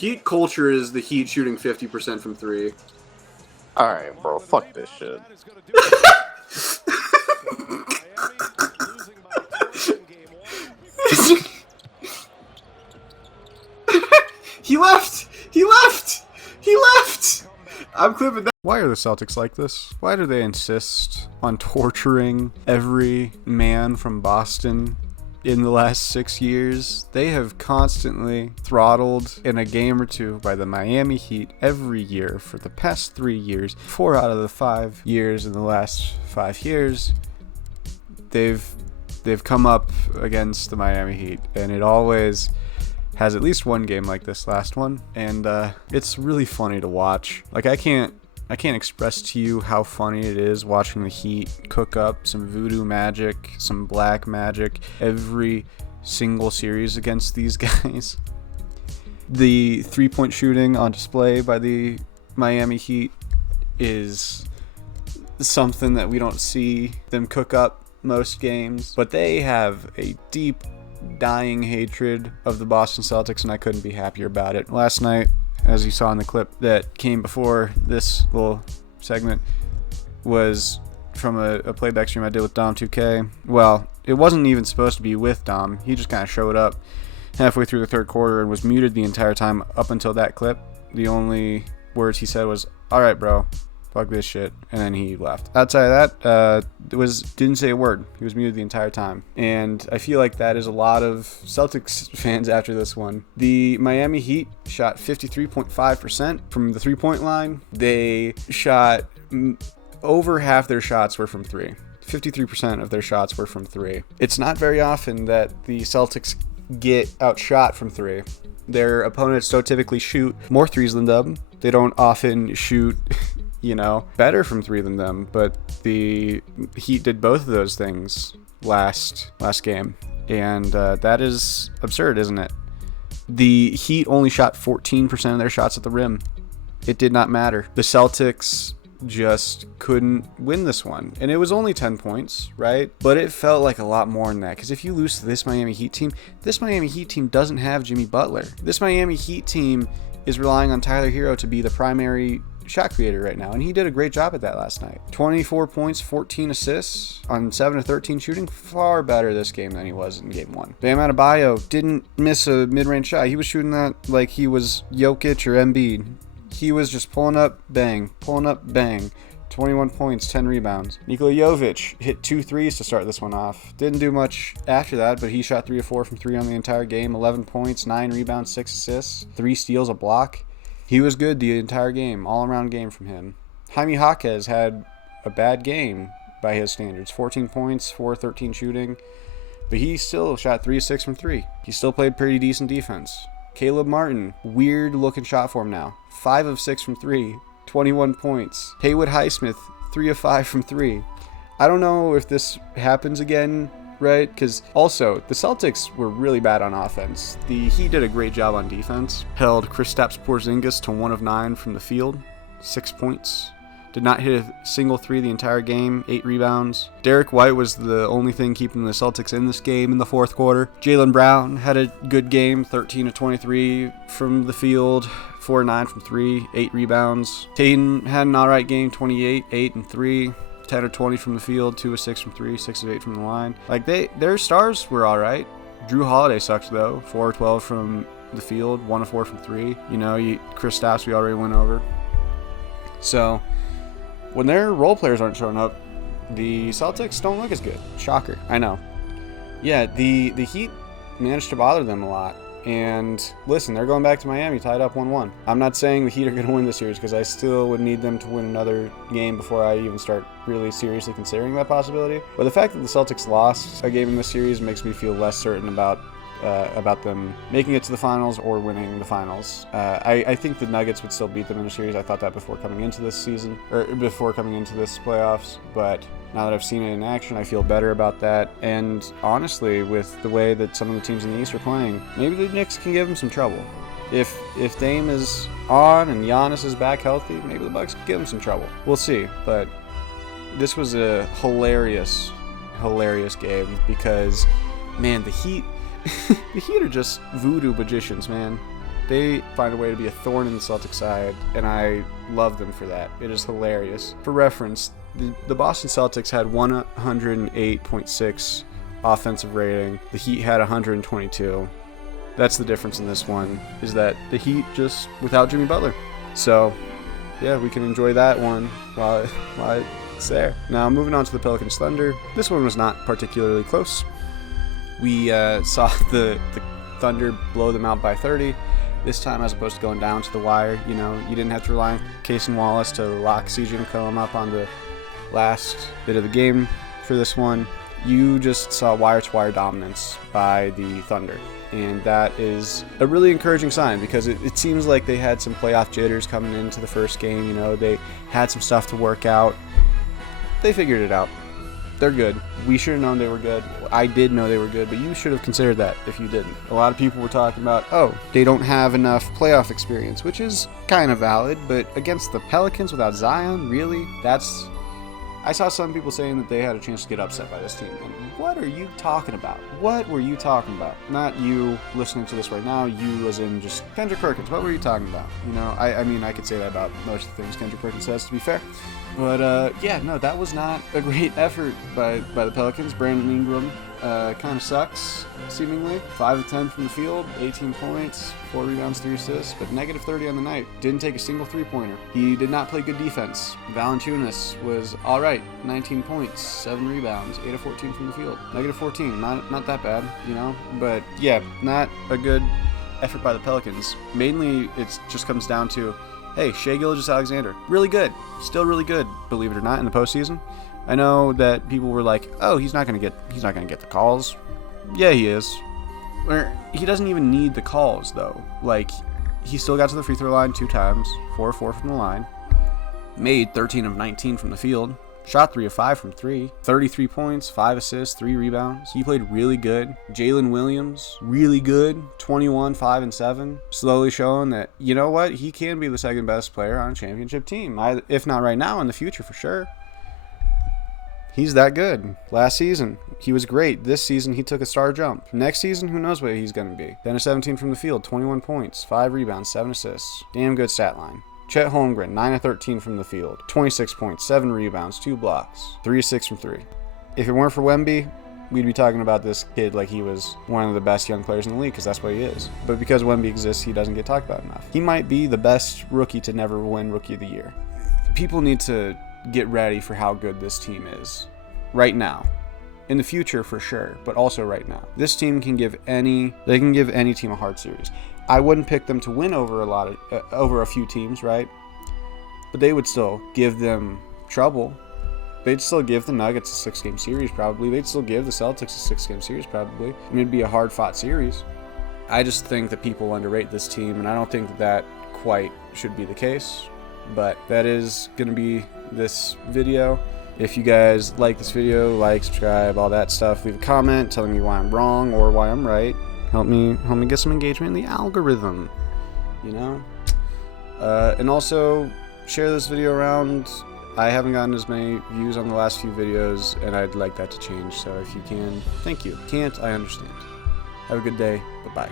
Heat culture is the Heat shooting 50% from three. Alright, bro, fuck this shit. He left! He left! He left! I'm clipping that. Why are the Celtics like this? Why do they insist on torturing every man from Boston in the last 6 years? They have constantly throttled in a game or two by the Miami Heat every year for the past 3 years. 4 out of the 5 years in the last 5 years, they've come up against the Miami Heat, and it always has at least one game like this last one, and it's really funny to watch. Like, I can't express to you how funny it is watching the Heat cook up some voodoo magic, some black magic every single series against these guys. The three-point shooting on display by the Miami Heat is something that we don't see them cook up most games, but they have a deep, dying hatred of the Boston Celtics, and I couldn't be happier about it. Last night, as you saw in the clip that came before this little segment, was from a playback stream I did with Dom2K. Well, it wasn't even supposed to be with Dom. He just kind of showed up halfway through the third quarter and was muted the entire time up until that clip. The only words he said was, "All right, bro, fuck this shit," and then he left. Outside of that, didn't say a word. He was muted the entire time, and I feel like that is a lot of Celtics fans after this one. The Miami Heat shot 53.5% from the three-point line. They shot over half their shots were from three. 53% of their shots were from three. It's not very often that the Celtics get outshot from three. Their opponents don't typically shoot more threes than them. They don't often shoot better from three than them, but the Heat did both of those things last game, and that is absurd, isn't it? The Heat only shot 14% of their shots at the rim. It did not matter. The Celtics just couldn't win this one, and it was only 10 points, right? But it felt like a lot more than that, because if you lose to this Miami Heat team doesn't have Jimmy Butler. This Miami Heat team is relying on Tyler Hero to be the primary shot creator right now, and he did a great job at that last night. 24 points, 14 assists on 7 of 13 shooting. Far better this game than he was in game 1. Bam Adebayo didn't miss a mid-range shot. He was shooting that like he was Jokic or Embiid. He was just pulling up, bang, 21 points, 10 rebounds. Nikola Jovic hit 2 threes to start this one off. Didn't do much after that, but he shot 3 of 4 from 3 on the entire game. 11 points, 9 rebounds, 6 assists, 3 steals, a block. He was good the entire game, all-around game from him. Jaime Jaquez had a bad game by his standards. 14 points, 4 of 13 shooting, but he still shot 3 of 6 from 3. He still played pretty decent defense. Caleb Martin, weird-looking shot for him now. 5 of 6 from 3, 21 points. Haywood Highsmith, 3 of 5 from 3. I don't know if this happens again, right? Because also, the Celtics were really bad on offense. The Heat did a great job on defense. Held Kristaps Porzingis to 1 of 9 from the field, 6 points. Did not hit a single 3 the entire game, 8 rebounds. Derek White was the only thing keeping the Celtics in this game in the fourth quarter. Jaylen Brown had a good game, 13 of 23 from the field, 4 of 9 from 3, 8 rebounds. Tatum had an alright game, 28, 8 and 3. 10 of 20 from the field, 2 of 6 from 3, 6 of 8 from the line. Like, their stars were alright. Drew Holiday sucked though, 4 of 12 from the field, 1 of 4 from 3. Kristaps we already went over. So, when their role players aren't showing up, the Celtics don't look as good. Shocker, I know. Yeah, the Heat managed to bother them a lot. And listen, they're going back to Miami tied up 1-1. I'm not saying the Heat are going to win this series, because I still would need them to win another game before I even start really seriously considering that possibility. But the fact that the Celtics lost a game in this series makes me feel less certain about them making it to the finals or winning the finals. I think the Nuggets would still beat them in the series. I thought that before coming into this season, or before coming into this playoffs, but now that I've seen it in action, I feel better about that. And honestly, with the way that some of the teams in the East are playing, maybe the Knicks can give them some trouble. If Dame is on and Giannis is back healthy, maybe the Bucks can give them some trouble. We'll see. But this was a hilarious game because, man, the Heat the Heat are just voodoo magicians, man. They find a way to be a thorn in the Celtics side, and I love them for that. It is hilarious. For reference, the Boston Celtics had 108.6 offensive rating. The Heat had 122. That's the difference in this one, is that the Heat just without Jimmy Butler. So, yeah, we can enjoy that one while it's there. Now, moving on to the Pelicans Thunder. This one was not particularly close. We saw the Thunder blow them out by 30. This time, as opposed to going down to the wire, you didn't have to rely on Cason Wallace to lock CJ McCollum up on the last bit of the game for this one. You just saw wire-to-wire dominance by the Thunder. And that is a really encouraging sign, because it seems like they had some playoff jitters coming into the first game. They had some stuff to work out. They figured it out. They're good. We should have known they were good. I did know they were good, but you should have considered that if you didn't. A lot of people were talking about, oh, they don't have enough playoff experience, which is kind of valid, but against the Pelicans without Zion, really? I saw some people saying that they had a chance to get upset by this team. And what are you talking about? What were you talking about? Not you listening to this right now, you as in just Kendrick Perkins. What were you talking about? I mean, I could say that about most of the things Kendrick Perkins says, to be fair. But, yeah, no, that was not a great effort by the Pelicans. Brandon Ingram kind of sucks, seemingly. 5 of 10 from the field, 18 points, 4 rebounds, 3 assists, but negative 30 on the night. Didn't take a single three-pointer. He did not play good defense. Valanciunas was all right, 19 points, 7 rebounds, 8 of 14 from the field. Negative 14, not that bad, But, yeah, not a good effort by the Pelicans. Mainly, it just comes down to, hey, Shai Gilgeous-Alexander, really good. Still really good, believe it or not, in the postseason. I know that people were like, oh, he's not gonna get the calls. Yeah, he is. He doesn't even need the calls, though. Like, he still got to the free throw line 2 times, 4 of 4 from the line, made 13 of 19 from the field, shot 3 of 5 from 3, 33 points, 5 assists, 3 rebounds. He played really good. Jalen Williams, really good, 21, 5, and 7, slowly showing that, you know what, he can be the second best player on a championship team. If not right now, in the future for sure. He's that good. Last season, he was great. This season, he took a star jump. Next season, who knows what he's going to be. Then a 17 from the field, 21 points, 5 rebounds, 7 assists. Damn good stat line. Chet Holmgren, 9 of 13 from the field, 26 points, 7 rebounds, 2 blocks, 3 of 6 from 3. If it weren't for Wemby, we'd be talking about this kid like he was one of the best young players in the league, because that's what he is. But because Wemby exists, he doesn't get talked about enough. He might be the best rookie to never win Rookie of the Year. People need to get ready for how good this team is right now. In the future for sure, but also right now. This team can give any team a hard series. I wouldn't pick them to win over a few teams, right? But they would still give them trouble. They'd still give the Nuggets a 6-game series probably. They'd still give the Celtics a 6-game series probably. I mean, it'd be a hard-fought series. I just think that people underrate this team, and I don't think that quite should be the case. But that is going to be this video. If you guys like this video, like, subscribe, all that stuff. Leave a comment telling me why I'm wrong or why I'm right. Help me get some engagement in the algorithm, and also share this video around. I haven't gotten as many views on the last few videos, and I'd like that to change. So if you can, thank you. Can't, I understand. Have a good day. Bye-bye.